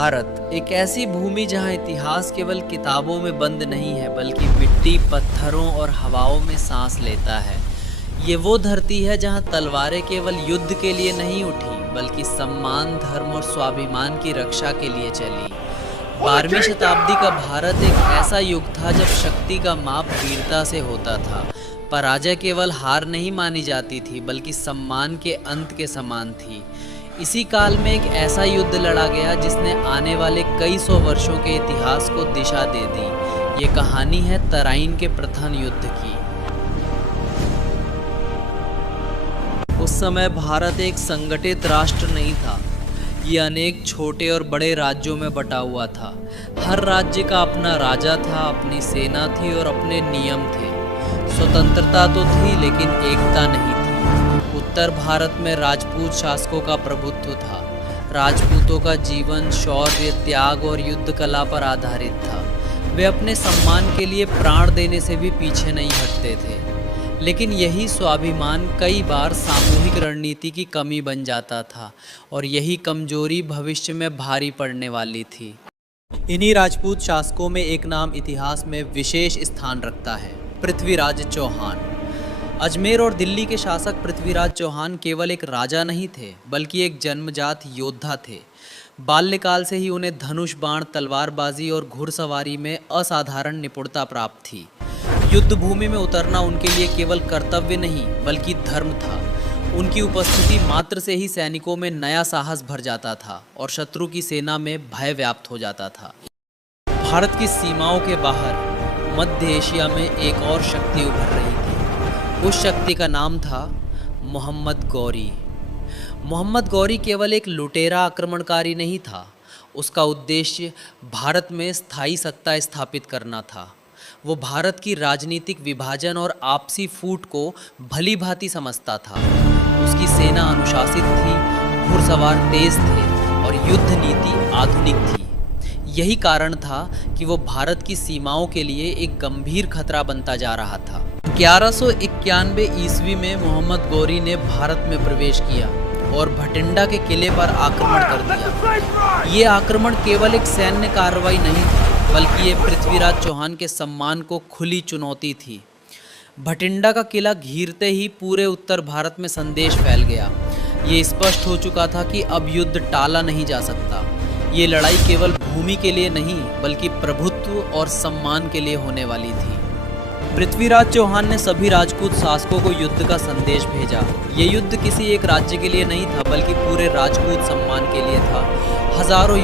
भारत एक ऐसी भूमि जहां इतिहास केवल किताबों में बंद नहीं है बल्कि मिट्टी, पत्थरों और हवाओं में सांस लेता है। ये वो धरती है जहां तलवारें केवल युद्ध के लिए नहीं उठी बल्कि सम्मान, धर्म और स्वाभिमान की रक्षा के लिए चली। 12वीं शताब्दी का भारत एक ऐसा युग था जब शक्ति का माप वीरता से होता था। पराजय केवल हार नहीं मानी जाती थी बल्कि सम्मान के अंत के समान थी। इसी काल में एक ऐसा युद्ध लड़ा गया जिसने आने वाले कई सौ वर्षों के इतिहास को दिशा दे दी। ये कहानी है तराइन के प्रथम युद्ध की। उस समय भारत एक संगठित राष्ट्र नहीं था। ये अनेक छोटे और बड़े राज्यों में बटा हुआ था। हर राज्य का अपना राजा था, अपनी सेना थी और अपने नियम थे। स्वतंत्रता तो थी लेकिन एकता नहीं थी। उत्तर भारत में राजपूत शासकों का प्रभुत्व था। राजपूतों का जीवन शौर्य, त्याग और युद्ध कला पर आधारित था। वे अपने सम्मान के लिए प्राण देने से भी पीछे नहीं हटते थे। लेकिन यही स्वाभिमान कई बार सामूहिक रणनीति की कमी बन जाता था और यही कमजोरी भविष्य में भारी पड़ने वाली थी। इन्हीं राजपूत शासकों में एक नाम इतिहास में विशेष स्थान रखता है, पृथ्वीराज चौहान। अजमेर और दिल्ली के शासक पृथ्वीराज चौहान केवल एक राजा नहीं थे बल्कि एक जन्मजात योद्धा थे। बाल्यकाल से ही उन्हें धनुष बाण, तलवारबाजी और घुड़सवारी में असाधारण निपुणता प्राप्त थी। युद्ध भूमि में उतरना उनके लिए केवल कर्तव्य नहीं बल्कि धर्म था। उनकी उपस्थिति मात्र से ही सैनिकों में नया साहस भर जाता था और शत्रु की सेना में भय व्याप्त हो जाता था। भारत की सीमाओं के बाहर मध्य एशिया में एक और शक्ति उभर रही थी। उस शक्ति का नाम था मोहम्मद गौरी। मोहम्मद गौरी केवल एक लुटेरा आक्रमणकारी नहीं था। उसका उद्देश्य भारत में स्थायी सत्ता स्थापित करना था। वो भारत की राजनीतिक विभाजन और आपसी फूट को भली भांति समझता था। उसकी सेना अनुशासित थी, घुड़सवार तेज थे और युद्ध नीति आधुनिक थी। यही कारण था कि वो भारत की सीमाओं के लिए एक गंभीर खतरा बनता जा रहा था। 1191 ईस्वी में मोहम्मद गौरी ने भारत में प्रवेश किया और भटिंडा के किले पर आक्रमण कर दिया। ये आक्रमण केवल एक सैन्य कार्रवाई नहीं थी बल्कि ये पृथ्वीराज चौहान के सम्मान को खुली चुनौती थी। भटिंडा का किला घिरते ही पूरे उत्तर भारत में संदेश फैल गया। ये स्पष्ट हो चुका था कि अब युद्ध टाला नहीं जा सकता। ये लड़ाई केवल भूमि के लिए नहीं बल्कि प्रभुत्व और सम्मान के लिए होने वाली थी। पृथ्वीराज चौहान ने सभी राजपूत शासकों को युद्ध का संदेश भेजा। ये युद्ध किसी एक राज्य के लिए नहीं था बल्कि पूरे राजपूत सम्मान के लिए था। हजारों